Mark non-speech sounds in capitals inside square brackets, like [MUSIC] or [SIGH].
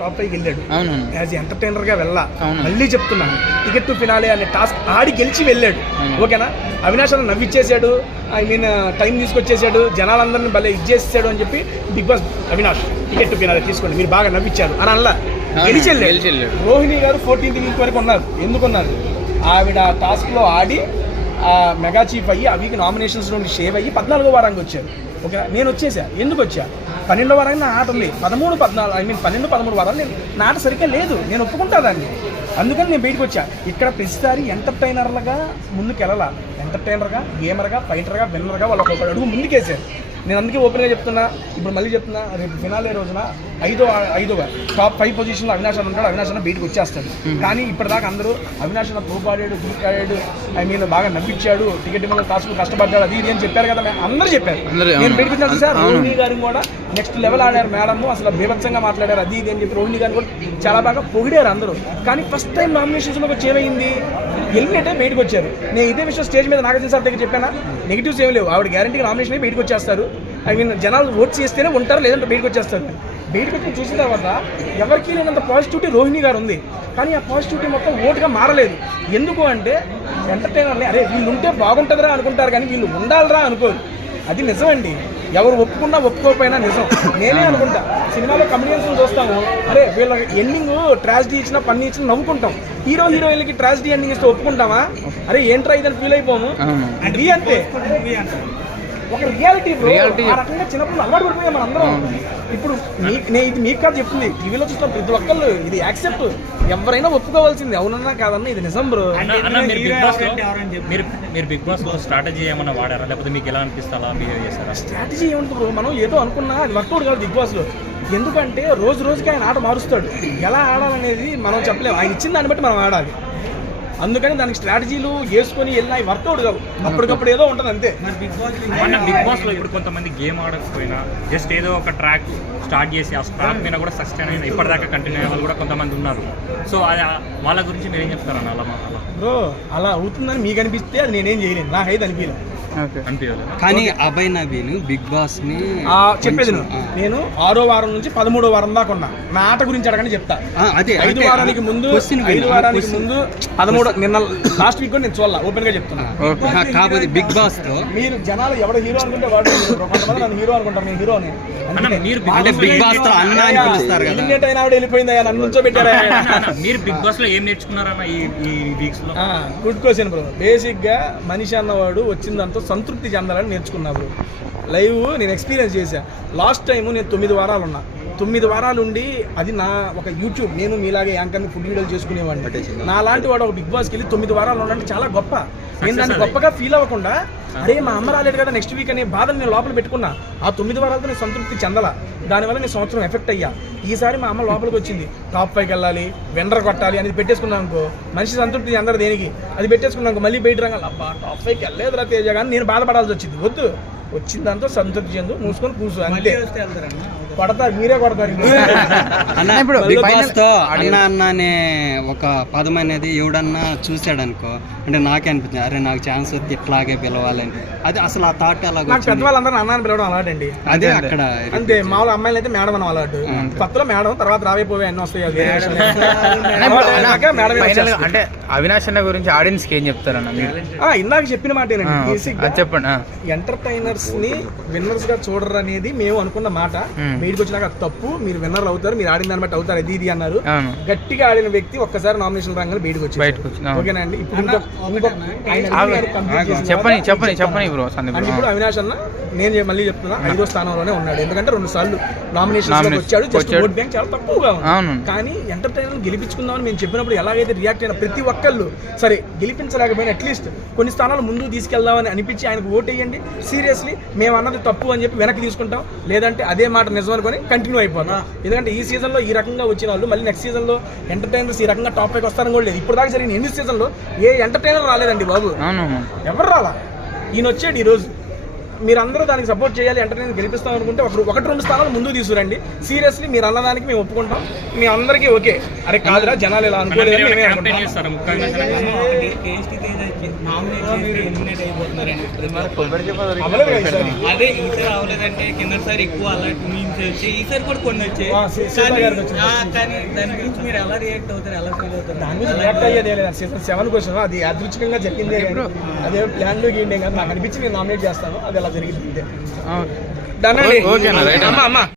Top ఫైవ్కి వెళ్ళాడు as ఎంటర్టైనర్గా వెళ్ళా. మళ్ళీ చెప్తున్నాను టికెట్ టు ఫినాలే అనే టాస్క్ ఆడి గెలిచి వెళ్ళాడు. ఓకేనా అవినాష్ అన్న నవ్విచ్చేసాడు. ఐ మీన్ టైం తీసుకొచ్చేసాడు. జనాలందరినీ భలే ఇచ్చేసాడు అని చెప్పి Bigg Boss Avinash ticket to finale తీసుకోండి. మీరు బాగా నవ్విచ్చారు. అని అలా అవును, గెలిచి వెళ్ళాడు. గెలిచి వెళ్ళాడు. రోహిణి గారు ఫోర్టీన్త్ వీక్ వరకు ఉన్నారు. ఎందుకున్నారు ఆవిడ టాస్క్లో ఆడి ఆ మెగా చీఫ్ అయ్యి ఆ వీక్ నామినేషన్స్ నుండి షేవ్ అయ్యి పద్నాలుగో వారానికి వచ్చారు. ఓకే నేను వచ్చేసా. ఎందుకు వచ్చా? పన్నెండో వారానికి నా ఆట ఉంది. పదమూడు పద్నాలుగు ఐ మీన్ పన్నెండు పదమూడు వారాలు నేను నా ఆట సరిగ్గా లేదు. నేను ఒప్పుకుంటా దాన్ని. అందుకని నేను బయటకు వచ్చా. ఇక్కడ ప్రతిసారి ఎంటర్టైనర్లుగా ముందుకు వెళ్ళాల ఎంటర్టైనర్గా గేమర్గా ఫైటర్గా విన్నర్గా వాళ్ళు ఒక అడుగు ముందుకేసారు నేను అందుకే ఓపెన్గా చెప్తున్నా ఇప్పుడు మళ్ళీ చెప్తున్నా రేపు ఫినాలే రోజున ఐదో ఐదోగా టాప్ ఫైవ్ పొజిషన్లో అవినాష్ అన్న ఉంటాడు అవినాష్ అన్న బయటకు వచ్చేస్తాడు. కానీ ఇప్పటిదాకా అందరూ అవినాష్ అన్న తోపాడాడు దూకాడాడు ఐ మీన్ బాగా నవ్వించాడు టికెట్ ఇవ్వడం కాసులు కష్టపడ్డాడు అది ఇది అని చెప్పారు కదా అందరూ చెప్పారు. నేను. బయటకు వచ్చాను సార్. రోహిణి గారిని కూడా నెక్స్ట్ లెవెల్ ఆడారు మేడం అసలు బీభత్సంగా మాట్లాడారు అది ఇది అని చెప్పి రోహిణి గారిని కూడా చాలా బాగా పొగిడారు అందరూ. కానీ ఫస్ట్ టైం నామినేషన్స్లో వచ్చి ఏమైంది? ఎలిమినేట్ అయి బయటకు వచ్చారు నేను ఇదే విషయం స్టేజ్ మీద నాగార్జున సార్ దగ్గర చెప్పానా? నెగిటివ్స్ ఏమి లేవు. ఆవిడ గ్యారంటీ నామినేషన్ బయటకు వచ్చేస్తారు ఐ మీన్ జనాలు ఓట్ చేస్తేనే ఉంటారు లేదంటే బయటకు వచ్చేస్తారు బయటకు వచ్చి చూసిన తర్వాత ఎవరికి లేనంత పాజిటివిటీ రోహిణి గారు ఉంది. కానీ ఆ పాజిటివిటీ మొత్తం ఓటుగా మారలేదు. ఎందుకు అంటే ఎంటర్టైనర్ని అరే వీళ్ళు ఉంటే బాగుంటుందిరా అనుకుంటారు కానీ వీళ్ళు ఉండాలిరా అనుకోరు. అది నిజమండి. ఎవరు ఒప్పుకున్నా ఒప్పుకోకపోయినా నిజం. నేనే అనుకుంటా. సినిమాలో కమెడియన్స్ చూస్తాము. అరే వీళ్ళ ఎండింగ్ ట్రాజిడీ ఇచ్చినా పన్ను ఇచ్చినా నవ్వుకుంటాం. హీరో హీరోయిన్లకి ట్రాజిడీ ఎండింగ్ ఇస్తే ఒప్పుకుంటామా? అరే ఏంట్రా ఇదని ఫీల్ అయిపోము. అది అంతే. ఒక రియాలిటీ. ఆ రకంగా చిన్నప్పుడు అలవాటు పడిపోయాం మన అందరం ఇప్పుడు నేను ఇది మీకు కాదు చెప్తుంది. టీవీలో చూస్తున్న ప్రతి ఒక్కళ్ళు ఇది యాక్సెప్ట్ ఎవరైనా ఒప్పుకోవాల్సింది. అవునన్నా కాదన్నా ఇది నిజం బ్రో మీరు బిగ్ బాస్లో మీరు మీరు బిగ్ బాస్లో స్ట్రాటజీ ఏమన్నా వాడారా? లేకపోతే మీకు ఎలా అనిపిస్తే అలా బిహేవ్ చేస్తారా స్ట్రాటజీ ఏముంటుంది బ్రో మనం ఏదో అనుకున్నా అది వర్కౌట్ కాదు బిగ్ బాస్లో ఎందుకంటే రోజు రోజుకి ఆయన ఆట మారుస్తాడు. ఎలా ఆడాలనేది మనం చెప్పలేము ఆయన ఇచ్చిన దాన్ని బట్టి మనం ఆడాలి. అందుకని దానికి స్ట్రాటజీలు వేసుకొని వెళ్ళినా వర్కౌట్ కావు. అప్పటికప్పుడు ఏదో ఉంటుంది అంతే. మన బిగ్ బాస్లో ఇప్పుడు కొంతమంది గేమ్ ఆడకపోయినా జస్ట్ ఏదో ఒక ట్రాక్ స్టార్ట్ చేసి ఆ ట్రాక్ మీద కూడా సస్టైన్ అయిన ఇప్పటిదాకా కంటిన్యూ అయ్యే వాళ్ళు కూడా కొంతమంది ఉన్నారు. సో అది వాళ్ళ గురించి మీరు ఏం చెప్తారన్న అలా బ్రో అలా అవుతుందని మీకు అనిపిస్తే అది నేనేం చేయలేను. నాకైతే అనిపించలేదు ఓకే. అనిపించలేదు కానీ అభయ్ నవీన్ బిగ్ బాస్ని ఆ, చెప్పేది. నేను. ఆరో వారం నుంచి పదమూడో వారం దాకా ఉన్నా. నా ఆట గురించి అడగని చెప్తా. ఆ, అదే ఐదు వారానికి ముందు ఐదు వారానికి. ముందు పదమూడు నిన్న లాస్ట్ వీక్ కూడా నేను చూడాల ఓపెన్గా చెప్తున్నా. కాకపోతే బిగ్ బాస్తో. మీరు జనాలు ఎవడ హీరో అనుకుంటే వాడు. కొంతమంది నన్ను హీరో అనుకుంటారు నేను హీరోని. అన్న మీరు బిగ్ అంటే బాస్ బిగ్ బాస్తో అన్న అని పిలుస్తారు కదా ఎలిమినేట్ అయిన ఆవిడ వెళ్ళిపోయిందా నన్ను నుంచో పెట్టారా? మీరు బిగ్ బాస్లో ఏం నేర్చుకున్నారన్న ఈ ఈ వీక్స్లో? గుడ్ క్వశ్చన్ బ్రో బేసిక్గా మనిషి అన్నవాడు వచ్చిందంతా సంతృప్తి చెందాలని నేర్చుకున్నా బ్రో లైవ్ నేను ఎక్స్పీరియన్స్ చేశా. లాస్ట్ టైం నేను తొమ్మిది వారాలు ఉన్నా. తొమ్మిది వారాలు ఉండి అది నా ఒక యూట్యూబ్ నేను మీలాగే యాంకర్ని ఫుడ్ వీడియోలు చేసుకునేవాడిని. నా లాంటి వాడు ఒక బిగ్ బాస్కి వెళ్ళి తొమ్మిది వారాలు ఉండంటే చాలా గొప్ప. నేను దాన్ని. గొప్పగా ఫీల్ అవ్వకుండా అరే మా అమ్మ రాలేదు కదా నెక్స్ట్ వీక్ అనే బాధను నేను లోపల పెట్టుకున్నా. ఆ తొమ్మిది వారాలతో నేను సంతృప్తి చెందలా. దానివల్ల నేను సంవత్సరం ఎఫెక్ట్ అయ్యా. ఈసారి మా అమ్మ లోపలికి వచ్చింది. టాప్ పైకి వెళ్ళాలి వెండర్ కొట్టాలి అనేది పెట్టేసుకున్నాను అనుకో మనిషి సంతృప్తి చెందరు దేనికి? అది పెట్టేసుకున్నాను మళ్ళీ బయట రంగాలి అబ్బా టాప్ పైకి వెళ్ళలేదు రా తేజ కానీ నేను బాధపడాల్సి వచ్చింది. వద్దు. వచ్చిన దాంతో సంతృప్తి చెందు మూసుకొని కూర్చో అంతే. కొడతారు మీరే కొడతారు [LAUGHS] అన్న ఇప్పుడు అన్న అన్న అనే ఒక పదం అనేది ఎవడన్నా చూసాడు అనుకో అంటే నాకే అనిపించింది అరే నాకు ఛాన్స్ వస్తే ఇట్లాగే పిలవాలని. అది అసలు ఆ థాట్ వచ్చింది. పెద్దవాళ్ళందరూ అన్నాన్ని పిలవడం అలాంటి అదే అక్కడ అంతే. మామూలు అమ్మాయిలు అయితే మేడం అని అలవాటు. కొత్తలో మేడం తర్వాత రావైపోయి అన్నీ వస్తాయి. అంటే అవినాష్ అన్న గురించి ఆడియన్స్కి ఏం చెప్తారన్న ఇందాక చెప్పిన మాట చెప్పండి ఆ. ఎంటర్టైనర్స్ని విన్నర్స్గా చూడరు అనేది మేము అనుకున్న మాట. బయటకు వచ్చినాక తప్పు మీరు విన్నర్ అవుతారు మీరు ఆడిన దాన్ని బట్టి అవుతారు అది ఇది అన్నారు. గట్టిగా ఆడిన వ్యక్తి ఒక్కసారి నామినేషన్ రంగానే బయటకు వచ్చి బయటకు వచ్చి, అవును. ఓకేనా అండి? ఇప్పుడు చెప్పని చెప్పని. చెప్పని బ్రో ఇప్పుడు అవినాష్ అన్న నేను మళ్ళీ చెప్తున్నా ఐదో స్థానంలోనే ఉన్నాడు. ఎందుకంటే రెండు సార్లు నామినేషన్ వచ్చాడు. జస్ట్ వచ్చాడు. ఓట్ బ్యాంక్ చాలా తక్కువగా ఉంది. అవును. కానీ ఎంటర్టైనర్ గెలిపించుకుందామని మేము చెప్పినప్పుడు ఎలాగైతే రియాక్ట్ అయిన ప్రతి ఒక్కళ్ళు సరే గెలిపించలేకపోయినా అట్లీస్ట్ కొన్ని స్థానాలు ముందుకు తీసుకెళ్దామని అనిపించి ఆయనకు ఓట్ వేయండి. సీరియస్లీ మేము అన్నది తప్పు అని చెప్పి వెనక్కి తీసుకుంటాం లేదంటే అదే మాట నిజం అనుకొని కంటిన్యూ అయిపోతాం ఎందుకంటే ఈ సీజన్లో ఈ రకంగా వచ్చిన వాళ్ళు మళ్ళీ నెక్స్ట్ సీజన్లో ఎంటర్టైనర్స్ ఈ రకంగా టాప్ పైకి వస్తారని కూడా లేదు ఇప్పుడు దాకా జరిగిన ఎన్ని సీజన్లో ఏ ఎంటర్టైనర్ రాలేదండి బాబు అవును ఎవరు రాలా ఈయన వచ్చాడు ఈరోజు మీరందరూ దానికి సపోర్ట్ చేయాలి ఎంటర్టైన్ గెలిపిస్తాం అనుకుంటే ఒక ఒకటి రెండు స్థానాలు ముందుకు తీసుకురండి సీరియస్లీ మీరు అన్నదానికి మేము ఒప్పుకుంటాం మీ అందరికీ ఓకే అరే కాదురా జనాలు ఇలా అనుకోలేదు అదే ఈసారి అవ్వలేదంటే కిందసారి ఎక్కువ అలాంటి మీమ్స్ వచ్చి ఈసారి కూడా కొన్ని వచ్చాయి. ఆ, సీ- సీతా కానీ- గారికి వచ్చింది. ఆ, కానీ దాని గురించి మీరు ఎలా రియాక్ట్ అవుతారు ఎలా ఫీల్ అవుతారు? దాని గురించి రియాక్ట్ అయ్యేది లేదు. సీజన్ సెవెన్ కోసం అది జరిగిందే కానీ అదే ప్లాన్లో కానీ నాకు అనిపించి నేను నామినేట్ చేస్తాను. అది అలా జరిగింది. అంతే. ఓకే. అమ్మా అమ్మా.